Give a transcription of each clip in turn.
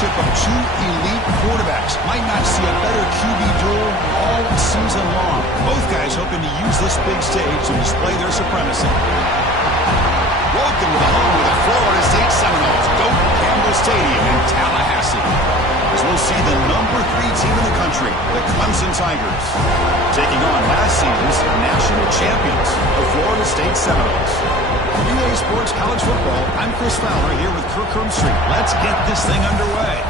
matchup of two elite quarterbacks. Might not see a better QB duel all season long. Both guys hoping to use this big stage to display their supremacy. Welcome to the home of the Florida State Seminoles, Doak Campbell Stadium in Tallahassee, as we'll see the #3 team in the country, the Clemson Tigers, taking on last season's national champions, the Florida State Seminoles. EA Sports College Football, I'm Chris Fowler here with Kirk Herbstreit. Let's get this thing underway.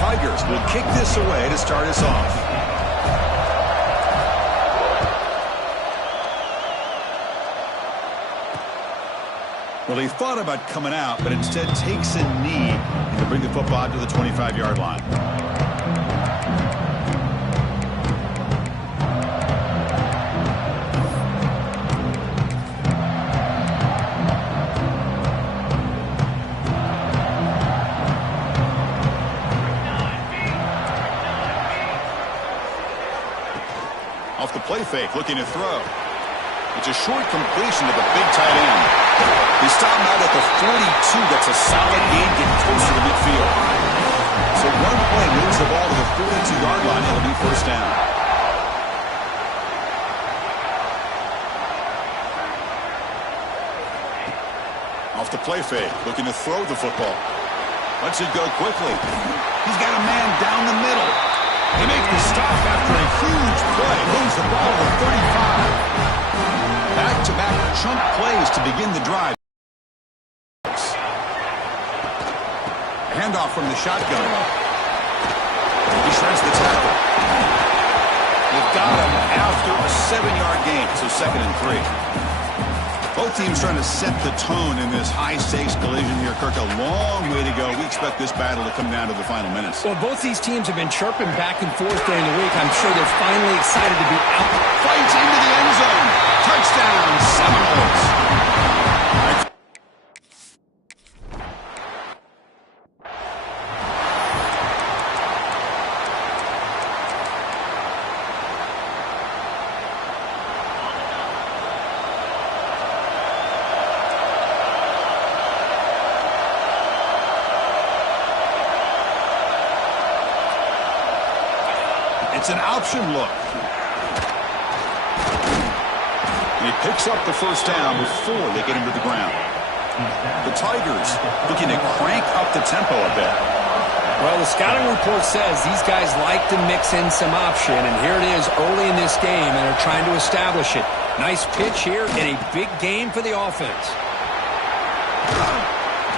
Tigers will kick this away to start us off. Well, he thought about coming out, but instead takes a knee to bring the football out to the 25-yard line. Off the play fake, looking to throw. It's a short completion to the big tight end. He stopped out at the 42. That's a solid gain getting closer to midfield. So one play moves the ball to the 42-yard line. It'll be first down. Off the play fake, looking to throw the football. Lets it go quickly. He's got a man down the middle. They make the stop after a huge play. Moves the ball to the 35. Back-to-back chunk plays to begin the drive. A handoff from the shotgun. He shreds the tackle. They've got him after a 7-yard gain, so 2nd and 3. Both teams trying to set the tone in this high-stakes collision here. Kirk, a long way to go. We expect this battle to come down to the final minutes. Well, both these teams have been chirping back and forth during the week. I'm sure they're finally excited to be out. Fights into the end zone. Touchdown, Seminoles. It's an option look. He picks up the first down before they get him to the ground. The Tigers looking to crank up the tempo a bit. Well, the scouting report says these guys like to mix in some option, and here it is early in this game, and they're trying to establish it. Nice pitch here and a big game for the offense.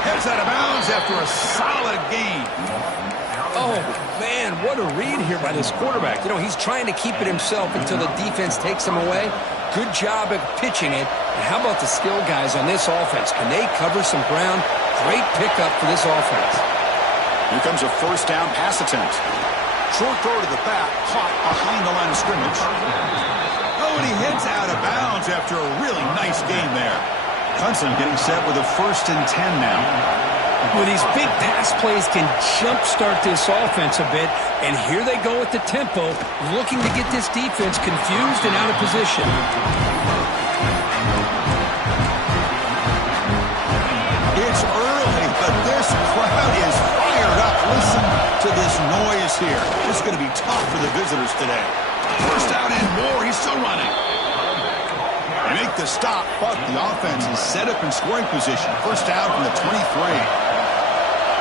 Heads out of bounds after a solid gain. Oh, man, what a read here by this quarterback. You know, he's trying to keep it himself until the defense takes him away. Good job at pitching it. And how about the skill guys on this offense? Can they cover some ground? Great pickup for this offense. Here comes a first down pass attempt. Short throw to the back, caught behind the line of scrimmage. Oh, and he heads out of bounds after a really nice gain there. Clemson getting set with a 1st and 10 now. Well, these big pass plays can jumpstart this offense a bit, and here they go at the tempo, looking to get this defense confused and out of position. It's early, but this crowd is fired up. Listen to this noise here. It's going to be tough for the visitors today. First down and more. He's still running. They make the stop, but the offense is set up in scoring position. First down from the 23.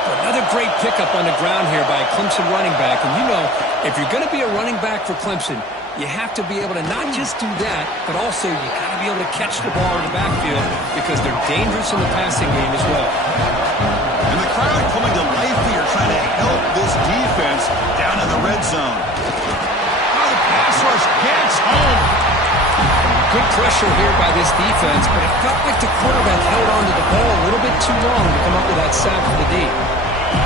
Another great pickup on the ground here by a Clemson running back. And you know, if you're going to be a running back for Clemson, you have to be able to not just do that, but also you got to be able to catch the ball in the backfield because they're dangerous in the passing game as well. And the crowd coming to life here trying to help this defense down in the red zone. Now the pass rush gets home. Good pressure here by this defense, but it felt like the quarterback held on to the ball a little bit too long to come up with that sack for the D.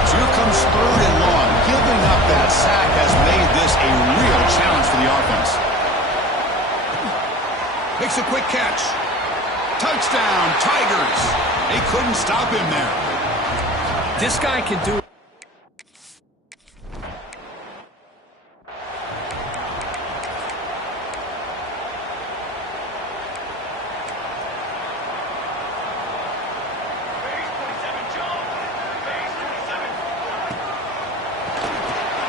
So here comes 3rd and long. Giving up that sack has made this a real challenge for the offense. Makes a quick catch. Touchdown, Tigers. They couldn't stop him there. This guy can do it.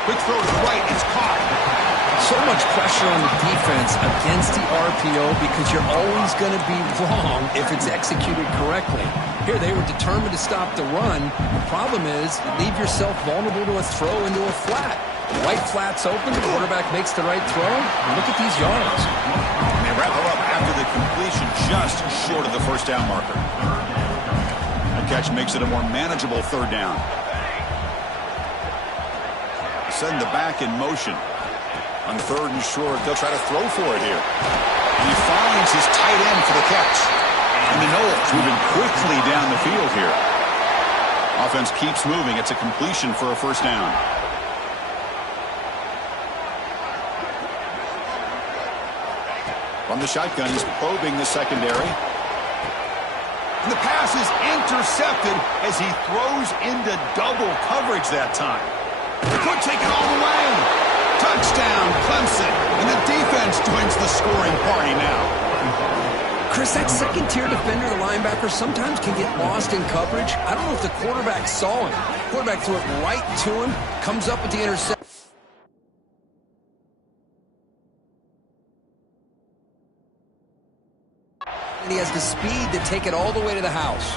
Quick throw to the right. It's caught. So much pressure on the defense against the RPO because you're always going to be wrong if it's executed correctly. Here, they were determined to stop the run. The problem is you leave yourself vulnerable to a throw into a flat. The right flat's open. The quarterback makes the right throw. And look at these yards. And they wrap it up after the completion just short of the first down marker. That catch makes it a more manageable 3rd down. send the back in motion. On 3rd and short, they'll try to throw for it here. And he finds his tight end for the catch. And the Knowles moving quickly down the field here. Offense keeps moving. It's a completion for a first down. From the shotgun, he's probing the secondary. And the pass is intercepted as he throws into double coverage that time. He could take it all the way. Touchdown, Clemson. And the defense joins the scoring party now. Chris, that second-tier defender, the linebacker, sometimes can get lost in coverage. I don't know if the quarterback saw him. The quarterback threw it right to him, comes up with the interception. And he has the speed to take it all the way to the house.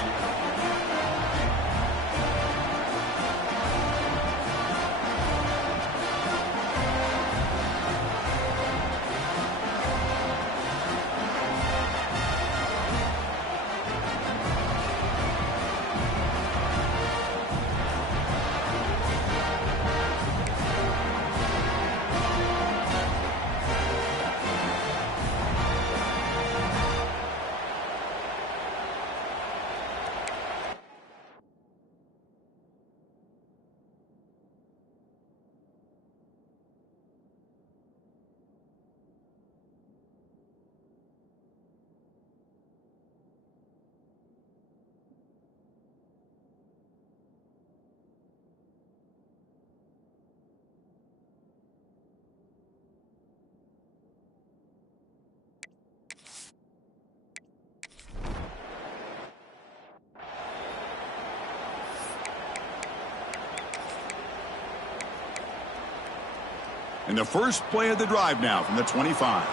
And the first play of the drive now from the 25.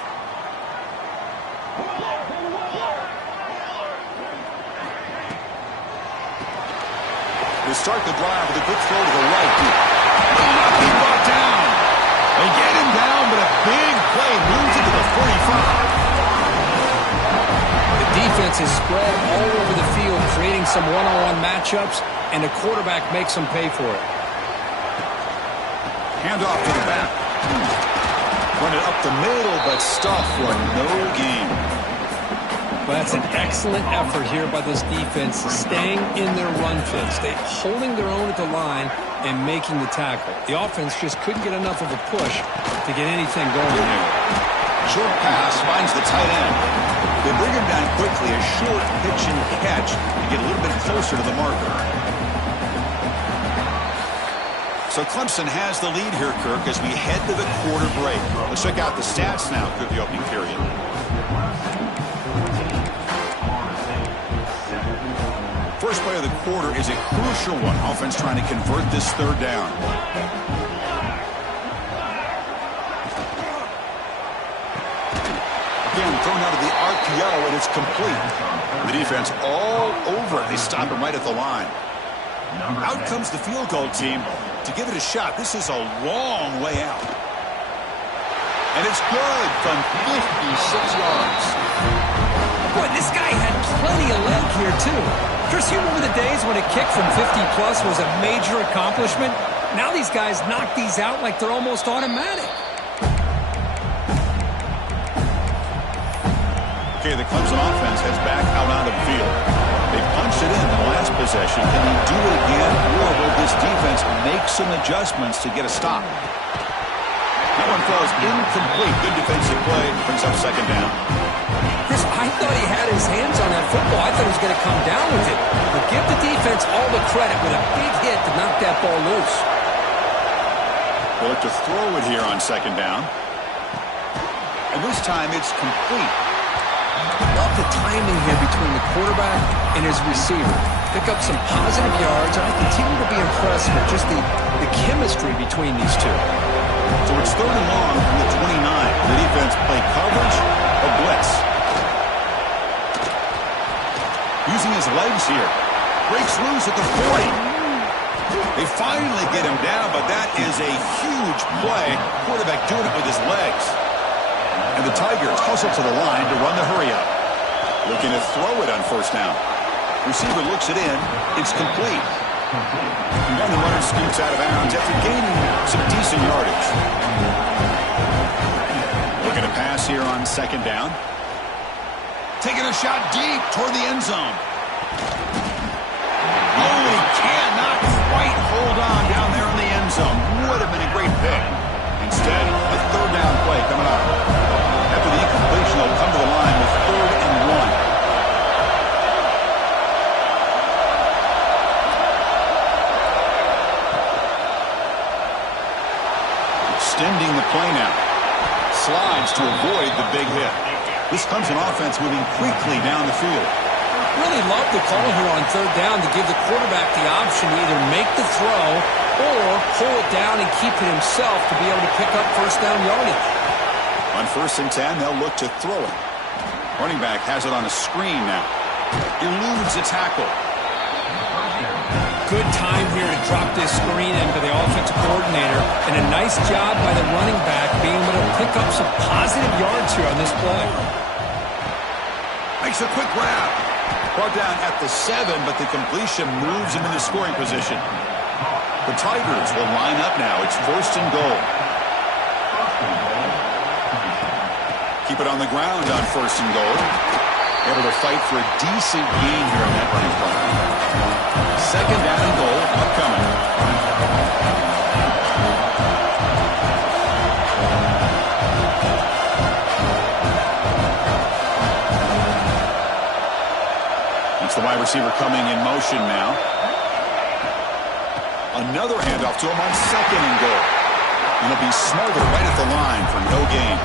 They start the drive with a good throw to the right. Will not be brought down. They get him down, but a big play moves into the 45. The defense is spread all over the field, creating some one-on-one matchups, and the quarterback makes them pay for it. Hand off to the back. Run it up the middle, but stuff for no gain. Well, that's an excellent effort here by this defense, staying in their run fits. They're holding their own at the line and making the tackle. The offense just couldn't get enough of a push to get anything going here. Short pass finds the tight end. They bring him down quickly, a short pitch and catch to get a little bit closer to the marker. So Clemson has the lead here, Kirk, as we head to the quarter break. Let's check out the stats now through the opening period. First play of the quarter is a crucial one. Offense trying to convert this 3rd down. Again, thrown out of the RPO, and it's complete. The defense all over it. They stop him right at the line. Out comes the field goal team to give it a shot. This is a long way out. And it's good from 56 yards. Boy, this guy had plenty of leg here, too. Chris, you remember the days when a kick from 50-plus was a major accomplishment? Now these guys knock these out like they're almost automatic. Okay, the Clemson offense heads back out onto the field. They punched it in the last possession. Can they do it again, or will this defense make some adjustments to get a stop? That one falls incomplete. Good defensive play. Brings up 2nd down. Chris, I thought he had his hands on that football. I thought he was going to come down with it. But give the defense all the credit with a big hit to knock that ball loose. They look to throw it here on 2nd down. And this time it's complete. Love the timing here between the quarterback and his receiver. Pick up some positive yards. I continue to be impressed with just the chemistry between these two. So it's 3rd and long from the 29. The defense play coverage or blitz. Using his legs here. Breaks loose at the 40. They finally get him down, but that is a huge play. Quarterback doing it with his legs. And the Tigers hustle to the line to run the hurry-up. Looking to throw it on 1st down. Receiver looks it in. It's complete. And then the runner scoots out of bounds after gaining some decent yardage. Looking to pass here on second down. Taking a shot deep toward the end zone. Oh, he cannot quite hold on down there in the end zone. Would have been a great pick. Instead, a third down play coming up. After the incompletion, they'll come to the line with 3rd and 1. Extending the play now. Slides to avoid the big hit. This comes an offense moving quickly down the field. Really love the call here on 3rd down to give the quarterback the option to either make the throw or pull it down and keep it himself to be able to pick up 1st down yardage. On 1st and 10, they'll look to throw it. Running back has it on a screen now. Eludes a tackle. Good time here to drop this screen into the offensive coordinator, and a nice job by the running back being able to pick up some positive yards here on this play. Makes a quick grab. Brought down at the 7, but the completion moves him into scoring position. The Tigers will line up now. It's 1st and goal. Keep it on the ground on 1st and goal. Able to fight for a decent gain here in that running play. 2nd down and goal upcoming. It's the wide receiver coming in motion now. Another handoff to him on 2nd and goal. And he'll be smothered right at the line for no gain.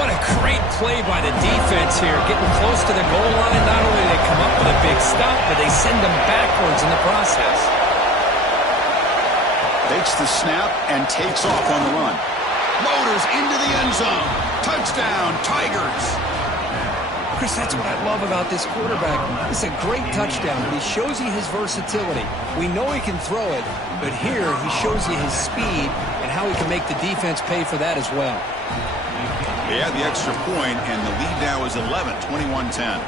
What a great play by the defense here. Getting close to the goal line, not only do they come up with a big stop, but they send them backwards in the process. Takes the snap and takes off on the run. Motors into the end zone. Touchdown, Tigers. Chris, that's what I love about this quarterback. It's a great touchdown, but he shows you his versatility. We know he can throw it, but here he shows you his speed and how he can make the defense pay for that as well. They had the extra point, and the lead now is 11, 21-10.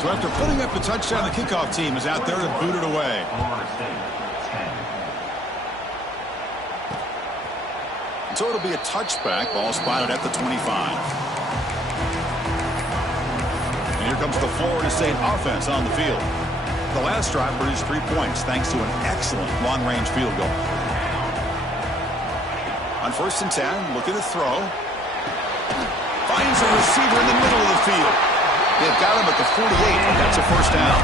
So after putting up the touchdown, the kickoff team is out there to boot it away. So it'll be a touchback. Ball spotted at the 25. And here comes the Florida State offense on the field. The last drive produced 3 points thanks to an excellent long-range field goal. On 1st and 10, look at the throw. Finds a receiver in the middle of the field. They've got him at the 48. That's a 1st down.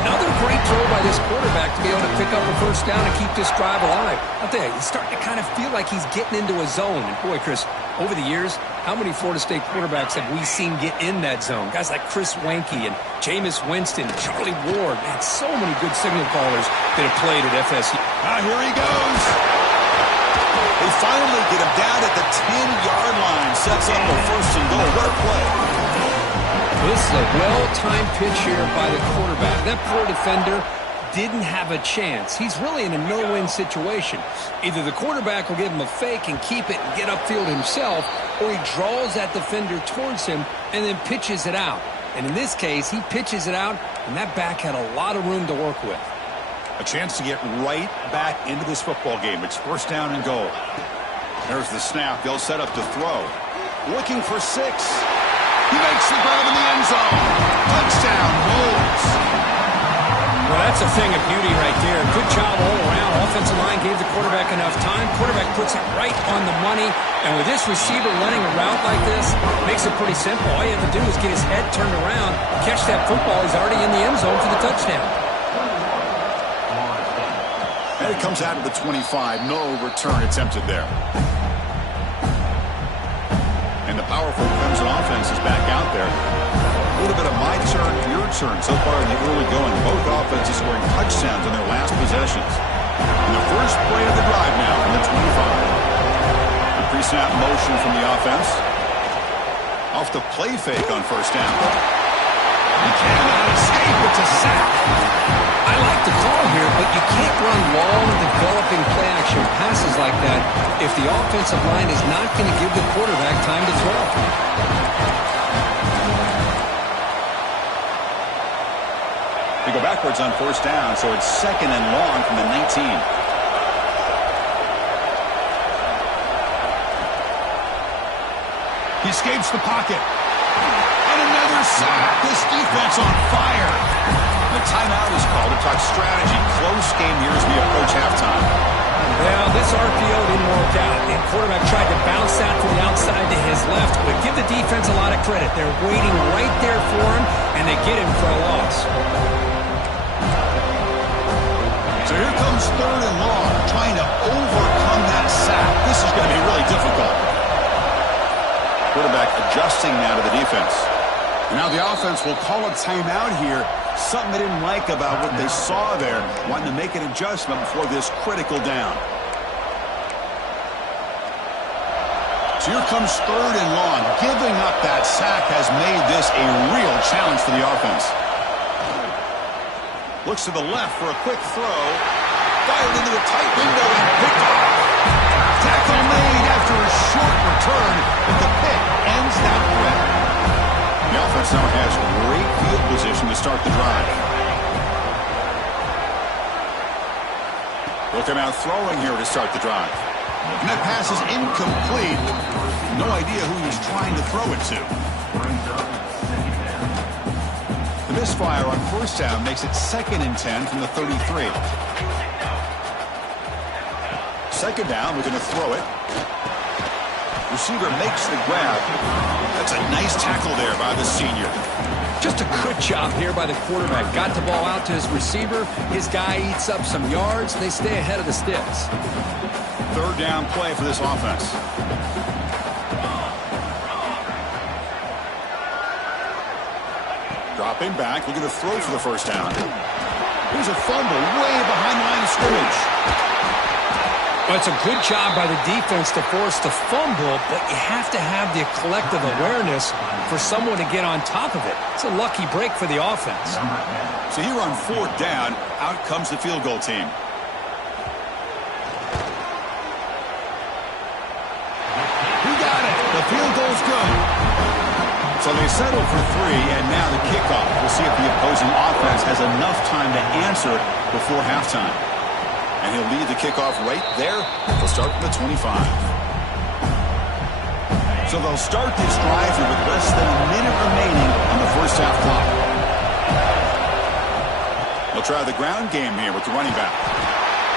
Another great throw by this quarterback to be able to pick up a 1st down and keep this drive alive. I'll tell you, he's starting to kind of feel like he's getting into a zone. And boy, Chris, over the years, how many Florida State quarterbacks have we seen get in that zone? Guys like Chris Wenke and Jameis Winston, Charlie Ward. Man, so many good signal callers that have played at FSU. Here he goes. They finally get him down at the 10-yard line. Sets up a 1st and goal. What a play. This is a well-timed pitch here by the quarterback. That poor defender didn't have a chance. He's really in a no-win situation. Either the quarterback will give him a fake and keep it and get upfield himself, or he draws that defender towards him and then pitches it out. And in this case, he pitches it out, and that back had a lot of room to work with. A chance to get right back into this football game. It's 1st down and goal. There's the snap. They'll set up to throw. Looking for 6. He makes the grab in the end zone. Touchdown, Bulls. Well, that's a thing of beauty right there. Good job all around. Offensive line gave the quarterback enough time. Quarterback puts it right on the money. And with this receiver running a route like this, makes it pretty simple. All you have to do is get his head turned around, catch that football. He's already in the end zone for the touchdown. And it comes out of the 25. No return attempted there. And the powerful Clemson offense is back out there. A little bit of my turn, your turn so far in the early going. Both offenses scoring touchdowns on their last possessions. And the first play of the drive now from the 25. A pre-snap motion from the offense. Off the play fake on 1st down. He cannot escape. It's a sack. I like the call here, but you can't run long, developing play-action passes like that if the offensive line is not going to give the quarterback time to throw. We go back backwards on first down, so it's 2nd and long from the 19. He escapes the pocket. And another sack. This defense on fire. The timeout is called to talk strategy. Close game here as we approach halftime. Well, this RPO didn't work out. The quarterback tried to bounce that to the outside to his left, but give the defense a lot of credit. They're waiting right there for him, and they get him for a loss. So here comes 3rd and long, trying to overcome that sack. This is going to be really difficult. Quarterback adjusting now to the defense. And now the offense will call a timeout here. Something they didn't like about what they saw there. Wanting to make an adjustment before this critical down. So here comes 3rd and long. Giving up that sack has made this a real challenge for the offense. Looks to the left for a quick throw. Fired into a tight window and picked off. Tackle made after a short return, but the pick ends that threat. The offense now has great field position to start the drive. They'll come out throwing here to start the drive. And that pass is incomplete. No idea who he's trying to throw it to. The misfire on first down makes it 2nd and 10 from the 33. 2nd down, we're going to throw it. Receiver makes the grab. That's a nice tackle there by the senior. Just a good job here by the quarterback. Got the ball out to his receiver. His guy eats up some yards. They stay ahead of the sticks. 3rd down play for this offense. Dropping back, looking to throw for the first down. Here's a fumble way behind the line of scrimmage. Well, it's a good job by the defense to force the fumble, but you have to have the collective awareness for someone to get on top of it. It's a lucky break for the offense. So here on 4th down, out comes the field goal team. Who got it? The field goal's good. So they settle for 3, and now the kickoff. We'll see if the opposing offense has enough time to answer before halftime. And he'll lead the kickoff right there. They'll start from the 25. So they'll start this drive here with less than a minute remaining on the first half clock. They'll try the ground game here with the running back.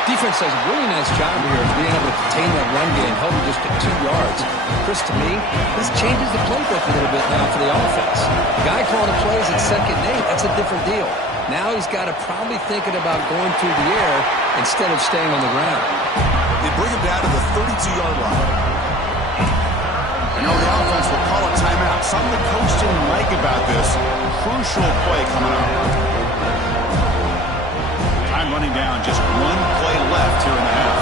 Defense does a really nice job here of being able to contain that run game, held him just at 2 yards. Chris, to me, this changes the playbook a little bit now for the offense. The guy calling the plays at 2nd and 8, that's a different deal. Now he's got to probably thinking about going through the air instead of staying on the ground. They bring him down to the 32-yard line. And now the offense will call a timeout. Something the coach didn't like about this. Crucial play coming up. Time running down. Just 1 play left here in the half.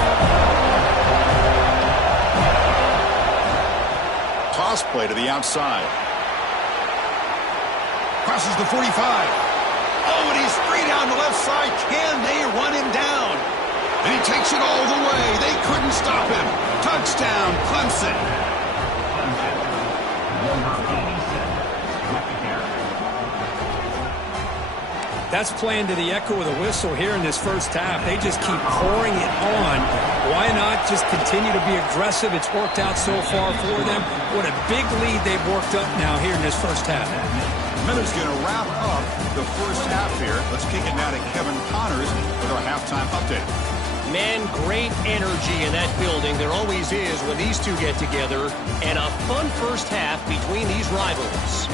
Toss play to the outside. Crosses the 45. Oh, and he's free down the left side. Can they run him down? And he takes it all the way. They couldn't stop him. Touchdown, Clemson. That's playing to the echo of the whistle here in this first half. They just keep pouring it on. Why not just continue to be aggressive? It's worked out so far for them. What a big lead they've worked up now here in this first half. Miller's going to wrap up the first half here. Let's kick it now to Kevin Connors with our halftime update. Man, great energy in that building. There always is when these two get together. And a fun first half between these rivals.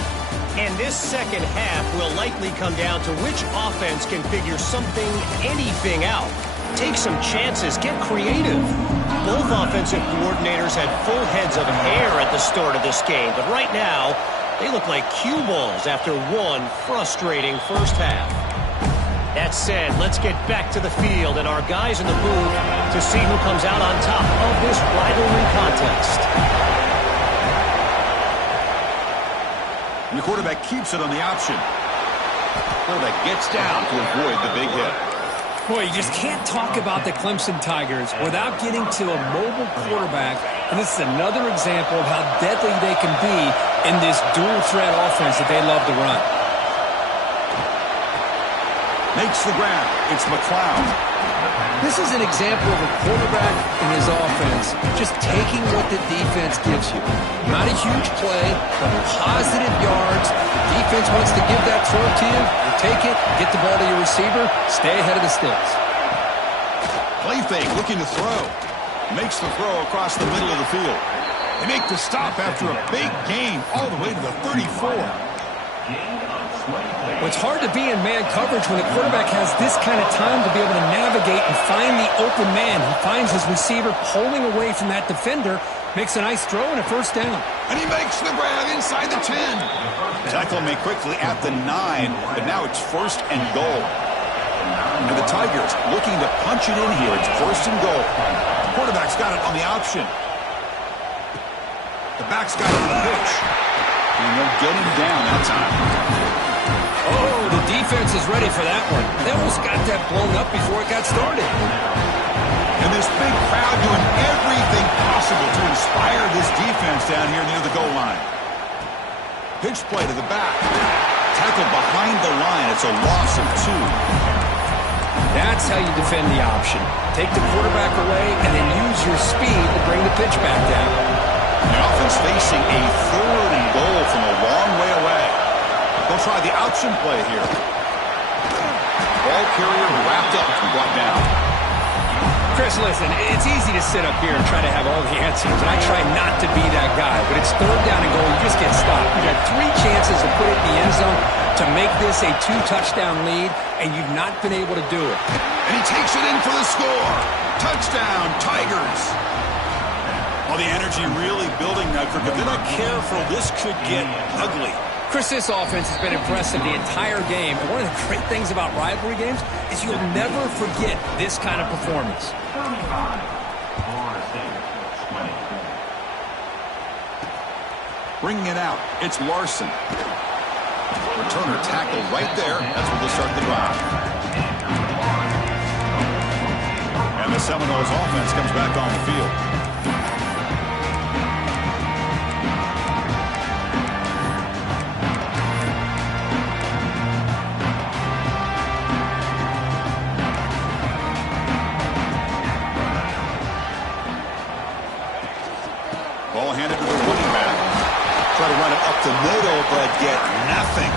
And this second half will likely come down to which offense can figure something, anything out. Take some chances, get creative. Both offensive coordinators had full heads of hair at the start of this game, but right now, they look like cue balls after one frustrating first half. That said, let's get back to the field and our guys in the booth to see who comes out on top of this rivalry contest. And the quarterback keeps it on the option. Quarterback gets down to avoid the big hit. Boy, you just can't talk about the Clemson Tigers without getting to a mobile quarterback. And this is another example of how deadly they can be in this dual threat offense that they love to run. Makes the grab. It's McLeod. This is an example of a quarterback in his offense just taking what the defense gives you. Not a huge play, but positive yards. Defense wants to give that throw to you. You take it, get the ball to your receiver, stay ahead of the sticks. Play fake, looking to throw. Makes the throw across the middle of the field. They make the stop after a big gain all the way to the 34. Well, it's hard to be in man coverage when the quarterback has this kind of time to be able to navigate and find the open man. He finds his receiver pulling away from that defender, makes a nice throw and a first down. And he makes the grab inside the 10. Tackle made quickly at the 9, but now it's first and goal. And the Tigers looking to punch it in here. It's first and goal. The quarterback's got it on the option. The back's got it on the pitch. And they'll get him down that time. Oh, the defense is ready for that one. They almost got that blown up before it got started. And this big crowd doing everything possible to inspire this defense down here near the goal line. Pitch play to the back. Tackle behind the line. It's a loss of 2. That's how you defend the option. Take the quarterback away and then use your speed to bring the pitch back down. The offense facing a third and goal from a long way away. They'll try the option play here. Ball carrier wrapped up and brought down. Chris, listen, it's easy to sit up here and try to have all the answers, and I try not to be that guy, but it's third down and goal. You just get stopped. You got 3 chances to put it in the end zone to make this a 2-touchdown lead, and you've not been able to do it. And he takes it in for the score. Touchdown, Tigers. Well, the energy really building now, Kirk. If they're not careful, this could get ugly. Chris, this offense has been impressive the entire game. And one of the great things about rivalry games is you'll never forget this kind of performance. Bringing it out, it's Larson. Returner tackled right there. That's where they'll start the drive. And the Seminoles offense comes back on the field. Ball handed to the running back. Try to run it up the middle, but get nothing.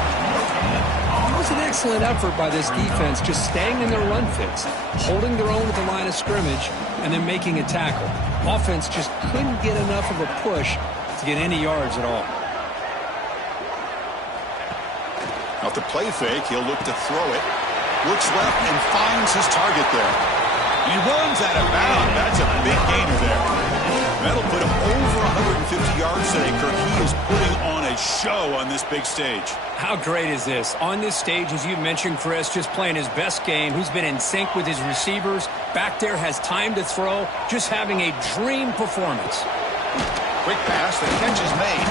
It was an excellent effort by this defense, just staying in their run fits, holding their own at the line of scrimmage, and then making a tackle. Offense just couldn't get enough of a push to get any yards at all. Off the play fake, he'll look to throw it. Looks left and finds his target there. He runs out of bounds. That's a big gainer there. That'll put him over 150 yards today, Kirk. He is putting on a show on this big stage. How great is this? On this stage, as you mentioned, Chris, just playing his best game. He's been in sync with his receivers. Back there has time to throw. Just having a dream performance. Quick pass. The catch is made.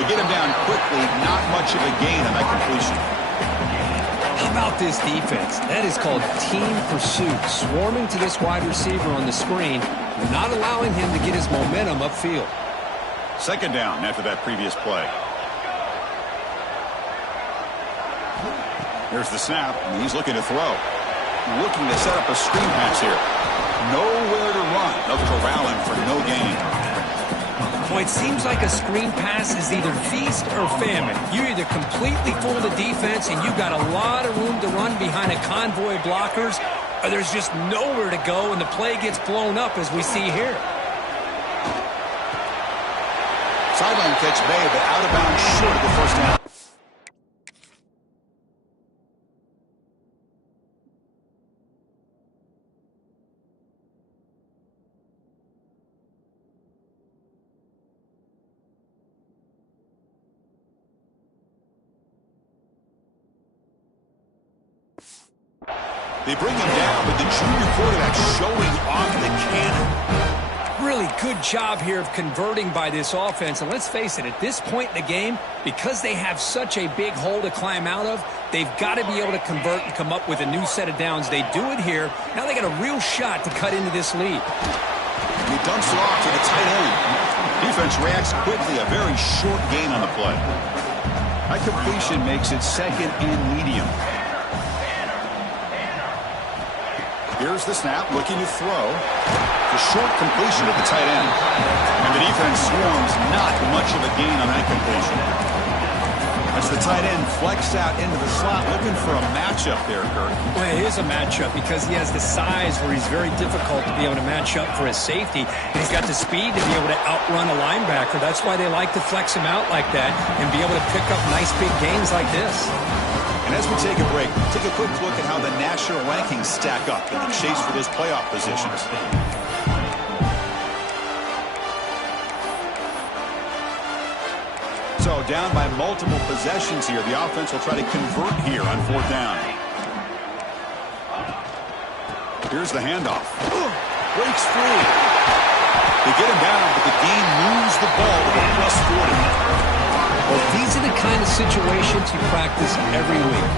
To get him down quickly, not much of a gain on that completion. How about this defense? That is called team pursuit. Swarming to this wide receiver on the screen, not allowing him to get his momentum upfield. Second down after that previous play. There's the snap, and he's looking to throw. Looking to set up a screen pass here. Nowhere to run. They'll corral him for no gain. Well, it seems like a screen pass is either feast or famine. You either completely fool the defense and you've got a lot of room to run behind a convoy of blockers, or there's just nowhere to go and the play gets blown up as we see here. Sideline catch made, but out of bounds short of the first down. They bring him down, but the junior quarterback showing off the cannon. Really good job here of converting by this offense. And let's face it, at this point in the game, because they have such a big hole to climb out of, they've got to be able to convert and come up with a new set of downs. They do it here. Now they got a real shot to cut into this lead. He dumps it off to the tight end. Defense reacts quickly. A very short gain on the play. That completion makes it second and medium. Here's the snap, looking to throw. The short completion at the tight end. And the defense swarms, not much of a gain on that completion. As the tight end flexed out into the slot, looking for a matchup there, Kirk. Well, it is a matchup because he has the size where he's very difficult to be able to match up for his safety. And he's got the speed to be able to outrun a linebacker. That's why they like to flex him out like that and be able to pick up nice big gains like this. And as we take a break, take a quick look at how the national rankings stack up in the chase for those playoff positions. So down by multiple possessions here. The offense will try to convert here on 4th down. Here's the handoff. Breaks free. They get him down, but the game moves the ball to the plus 40. Well, these are the kind of situations you practice every week.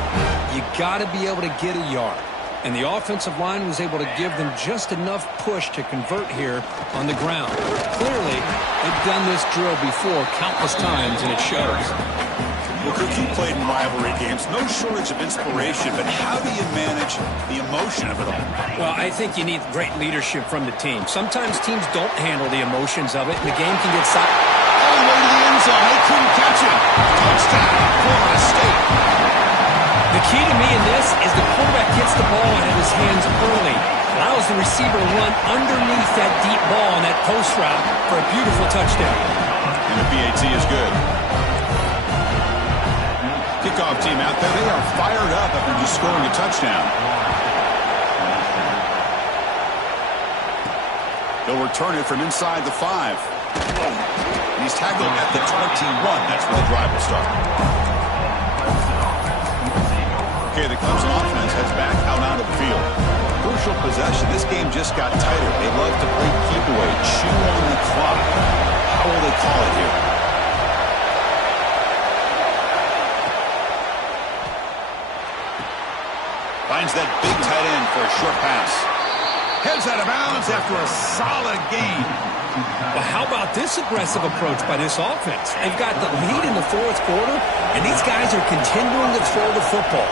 You got to be able to get a yard. And the offensive line was able to give them just enough push to convert here on the ground. Clearly, they've done this drill before countless times, and it shows. Well, Kirk, you played in rivalry games. No shortage of inspiration, but how do you manage the emotion of it all? Well, I think you need great leadership from the team. Sometimes teams don't handle the emotions of it, and the game can get all the way to the end zone. They couldn't catch it. Touchdown, Florida State. The key to me in this is the quarterback gets the ball out of his hands early, allows the receiver to run underneath that deep ball on that post route for a beautiful touchdown. And the PAT is good. Kickoff team out there. They are fired up after just scoring a touchdown. They'll return it from inside the 5. And he's tackled at the 21. That's where the drive will start. Okay, the Clemson offense heads back out onto the field. Crucial possession. This game just got tighter. They love to play keep away, chew on the clock. How will they call it here? Finds that big tight end for a short pass. Heads out of bounds after a solid gain. Well, how about this aggressive approach by this offense? They've got the lead in the 4th quarter, and these guys are continuing to throw the football.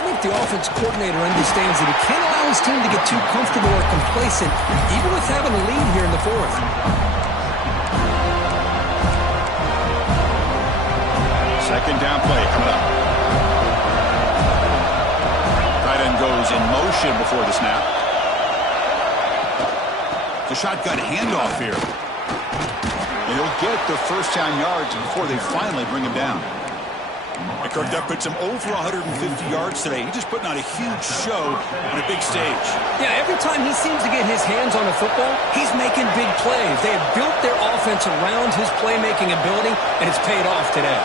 I think the offense coordinator understands that he can't allow his team to get too comfortable or complacent, even with having a lead here in the 4th. Second down play coming up. Tight end goes in motion before the snap. The shotgun handoff here. And he'll get the first down yards before they finally bring him down. And Kirk, that puts him over 150 yards today. He's just putting on a huge show on a big stage. Yeah, every time he seems to get his hands on the football, he's making big plays. They have built their offense around his playmaking ability, and it's paid off today.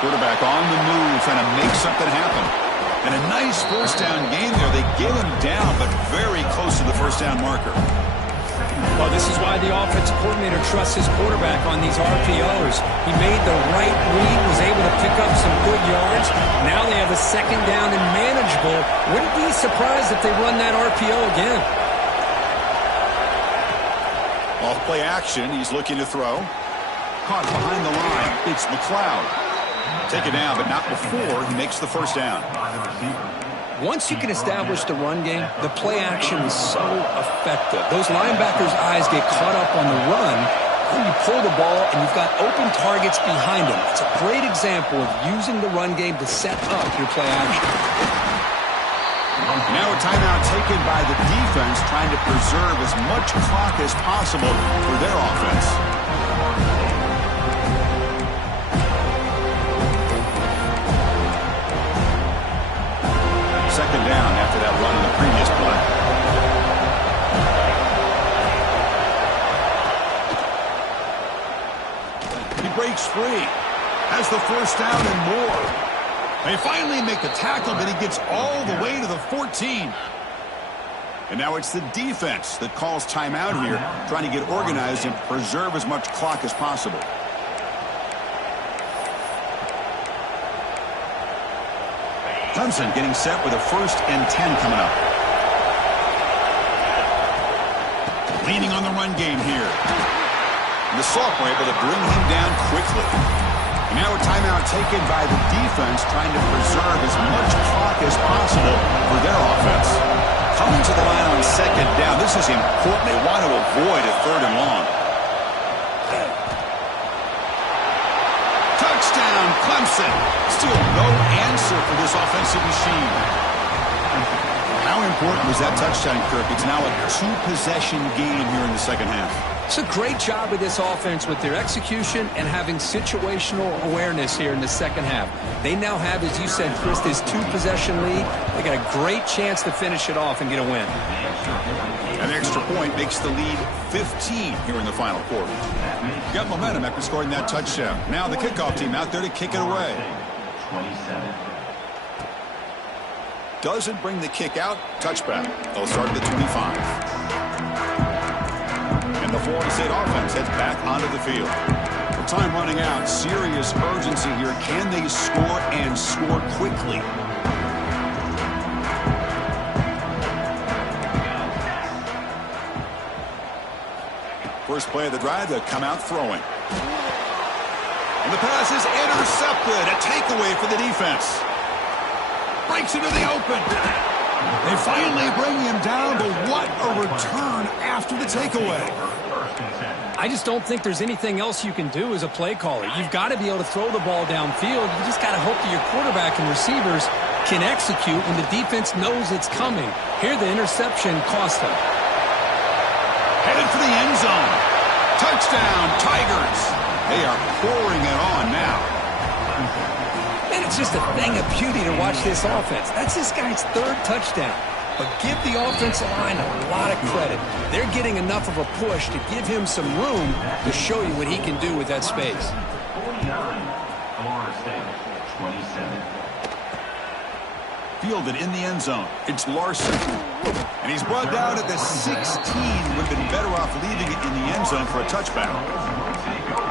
Quarterback on the move, trying to make something happen. And a nice first down gain there. They gave him down, but very close to the first down marker. Well, this is why the offensive coordinator trusts his quarterback on these RPOs. He made the right read, was able to pick up some good yards. Now they have a second down and manageable. Wouldn't be surprised if they run that RPO again. Off play action, he's looking to throw. Caught behind the line. It's McLeod. Take it down, but not before he makes the first down. Once you can establish the run game, the play action is so effective. Those linebackers' eyes get caught up on the run, and you pull the ball, and you've got open targets behind them. It's a great example of using the run game to set up your play action. Now a timeout taken by the defense, trying to preserve as much clock as possible for their offense. Second down after that run on the previous play. He breaks free, has the first down and more. They finally make the tackle, but he gets all the way to the 14. And now it's the defense that calls timeout here, trying to get organized and preserve as much clock as possible. Clemson getting set with a 1st and 10 coming up. Leaning on the run game here. And the sophomore able to bring him down quickly. Now a timeout taken by the defense, trying to preserve as much clock as possible for their offense. Coming to the line on second down, this is important. They want to avoid a third and long. Touchdown, Clemson. Still no answer for this offensive machine. How important was that touchdown, Kirk? It's now a two-possession game here in the second half. It's a great job with this offense with their execution and having situational awareness here in the second half. They now have, as you said, Chris, this two-possession lead. They got a great chance to finish it off and get a win. An extra point makes the lead 15 here in the final quarter. Got momentum after scoring that touchdown. Now the kickoff team out there to kick it away. Doesn't bring the kick out. Touchback. They'll start at the 25. And the Florida State offense heads back onto the field. With time running out, serious urgency here. Can they score and score quickly? First play of the drive, they'll come out throwing. And the pass is intercepted. A takeaway for the defense. Breaks into the open. They finally bring him down, but what a return after the takeaway. I just don't think there's anything else you can do as a play caller. You've got to be able to throw the ball downfield. You just got to hope that your quarterback and receivers can execute when the defense knows it's coming. Here, the interception cost them. Headed for the end zone. Touchdown, Tigers. They are pouring it on now. And it's just a thing of beauty to watch this offense. That's this guy's third touchdown. But give the offensive line a lot of credit. They're getting enough of a push to give him some room to show you what he can do with that space. 27. Fielded in the end zone. It's Larson. And he's brought down at the 16. Would have been better off leaving it in the end zone for a touchback.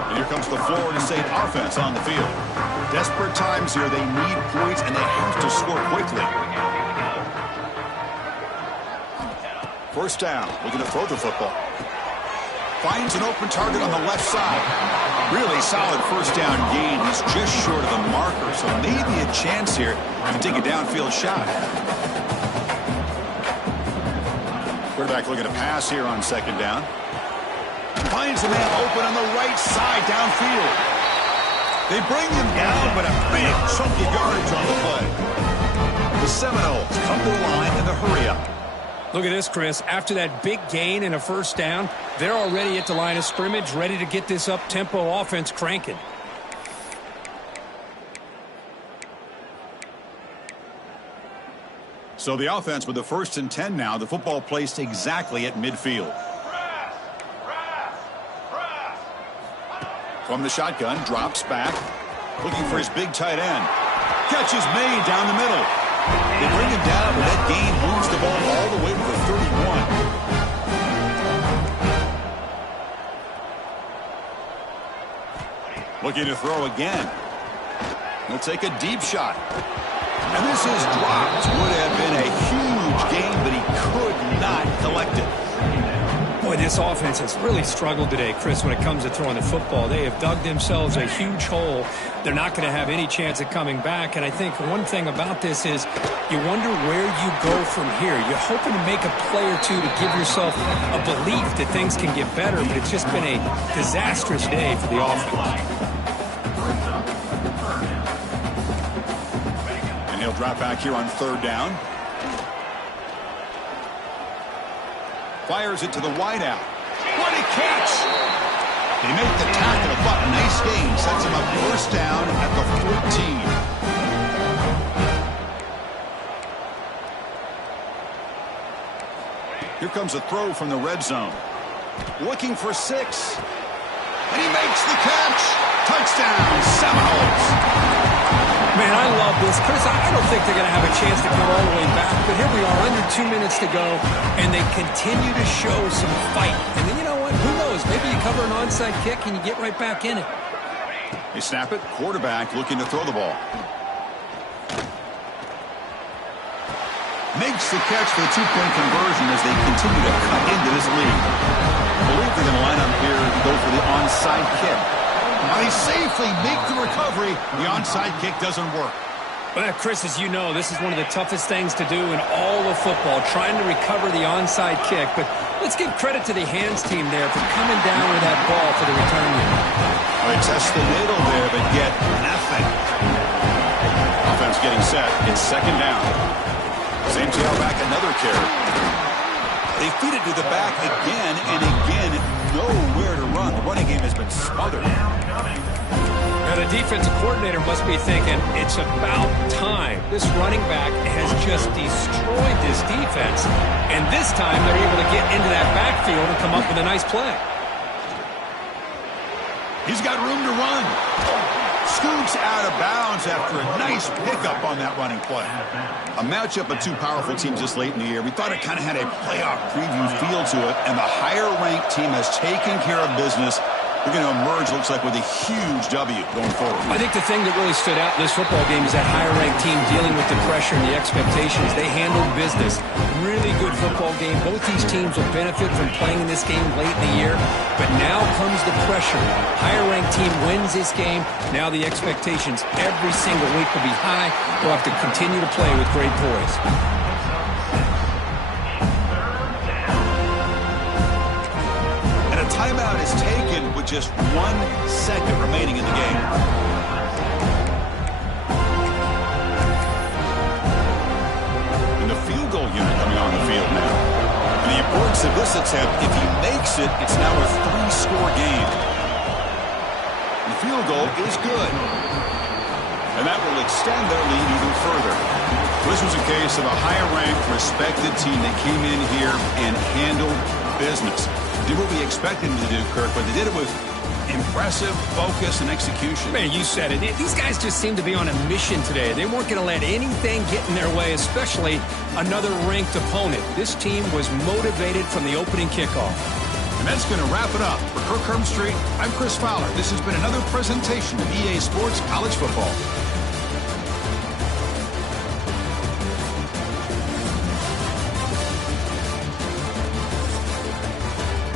And here comes the Florida State offense on the field. Desperate times here. They need points, and they have to score quickly. First down. Looking to throw the football. Finds an open target on the left side. Really solid first down gain. He's just short of the marker, so maybe a chance here to take a downfield shot. Quarterback looking to pass here on second down. Finds a man open on the right side downfield. They bring him down, but a big chunky yardage on the play. The Seminoles come to the line in the hurry-up. Look at this, Chris. After that big gain and a first down, they're already at the line of scrimmage, ready to get this up-tempo offense cranking. So the offense with the 1st and 10 now. The football placed exactly at midfield. From the shotgun, drops back. Looking for his big tight end. Catch is made down the middle. They bring him down, but that gain moves the ball all the way to the 31. Looking to throw again. He'll take a deep shot. And this is dropped. Would have been a huge gain, but he could not collect it. Boy, this offense has really struggled today, Chris, when it comes to throwing the football. They have dug themselves a huge hole. They're not going to have any chance of coming back. And I think one thing about this is you wonder where you go from here. You're hoping to make a play or two to give yourself a belief that things can get better, but it's just been a disastrous day for the offense. And he'll drop back here on third down. Fires it to the wideout. What a catch! They make the tackle, but nice gain. Sets him up first down at the 14. Here comes a throw from the red zone. Looking for 6. And he makes the catch. Touchdown, Seminoles. Man, I love this. Chris, I don't think they're going to have a chance to come all the way back, but here we are, under 2 minutes to go, and they continue to show some fight. And then, you know what? Who knows? Maybe you cover an onside kick and you get right back in it. They snap it. Quarterback looking to throw the ball. Makes the catch for the 2-point conversion as they continue to cut into this lead. I believe they're going to line up here and go for the onside kick. They safely make the recovery. The onside kick doesn't work. Well, Chris, as you know, this is one of the toughest things to do in all of football, trying to recover the onside kick. But let's give credit to the hands team there for coming down with that ball for the return unit. They test the middle there, but get nothing. Offense getting set. It's second down. Same tailback, another carry. They feed it to the back again and again. Nowhere to run. The running game has been smothered. Now, the defensive coordinator must be thinking, it's about time. This running back has just destroyed this defense. And this time, they're able to get into that backfield and come up with a nice play. He's got room to run. Scoots out of bounds after a nice pickup on that running play. A matchup of two powerful teams this late in the year. We thought it kind of had a playoff preview feel to it, and the higher-ranked team has taken care of business. They're going to emerge, looks like, with a huge W going forward. I think the thing that really stood out in this football game is that higher-ranked team dealing with the pressure and the expectations. They handled business. Really good football game. Both these teams will benefit from playing in this game late in the year. But now comes the pressure. Higher-ranked team wins this game. Now the expectations every single week will be high. They'll have to continue to play with great poise. Timeout is taken with just 1 second remaining in the game. And the field goal unit coming on the field now. And the importance of this attempt, if he makes it, it's now a 3-score game. And the field goal is good. And that will extend their lead even further. This was a case of a higher-ranked, respected team that came in here and handled business. Did what we expected them to do, Kirk, but they did it with impressive focus and execution. Man, you said it. These guys just seem to be on a mission today. They weren't going to let anything get in their way, especially another ranked opponent. This team was motivated from the opening kickoff. And that's going to wrap it up. For Kirk Hermstreet, I'm Chris Fowler. This has been another presentation of EA Sports College Football.